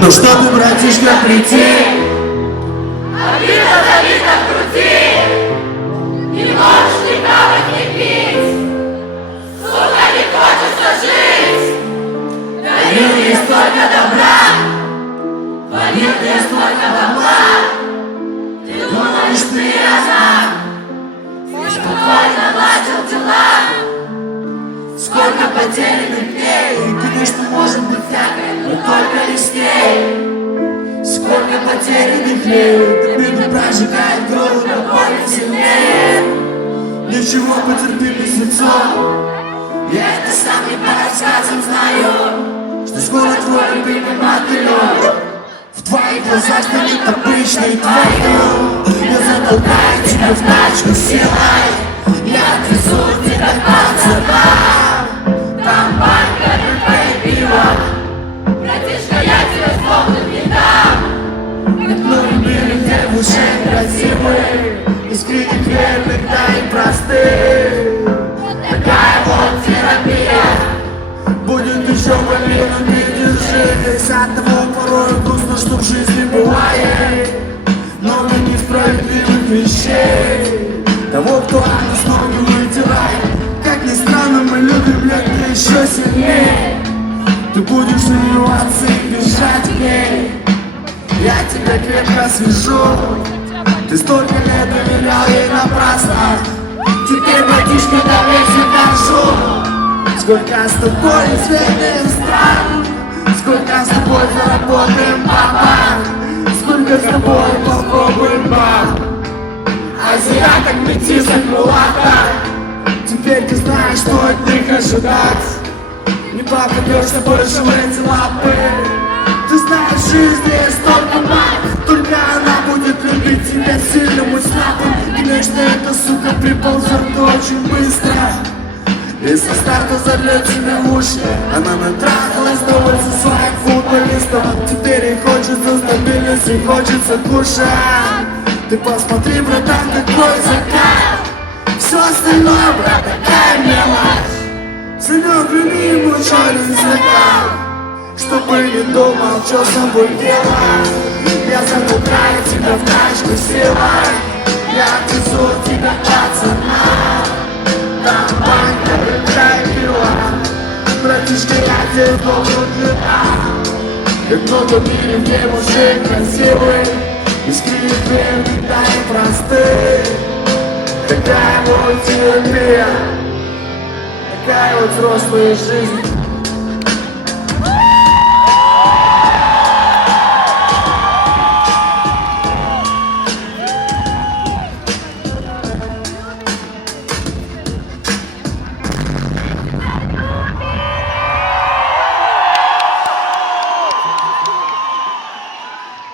Ну что ты, братишка, прийти? Валил ты столько бабла. Потерянных дней, конечно, может быть всякое, но только листей. Сколько потерянных дней, Обида прожигает голову, боль сильнее. Ничего потерпи без лицо, я это сам не по рассказам знаю, что скоро твой любимый мотылек в твоих глазах станет обычной тварью. Я затолкаю тебя в тачку силой, девушек красивых, искренних, верных, да и простых. Такая вот терапия. Будет еще но не держись От того порой грустно, что в жизни бывает. Много несправедливых вещей. Того, кто нас ноги вытирает Как ни странно, мы любим легкие еще сильнее. Ты будешь сомневаться и бежать к ней Я тебя крепко свяжу. Ты столько лет доверял ей напрасно. Теперь, братишка, доверься дорожу Сколько с тобой известных стран? Сколько с тобой заработаем, папа Сколько с тобой попробуем, баб? Азиаток, метисок, мулата. Теперь ты знаешь, что от них ожидать. Не попадешься больше в эти лапы сука приползет очень быстро. И со старта зальет тебе в уши. Она натрахалась довольно со своих футболистов. Теперь ей хочется стабильности, хочется кушать. Ты посмотри, братан, какой закат. Все остальное, брат, такая мелочь. Санек, люби ему черный закат. Чтобы не думал, что с собой делать. Я затолкаю тебя в тачку силой. Я отвезу пила Братишка, я тебе должен не дам Как много в мире девушек красивых Искренних, верных, да и простых Такая вот терапия Такая вот взрослая жизнь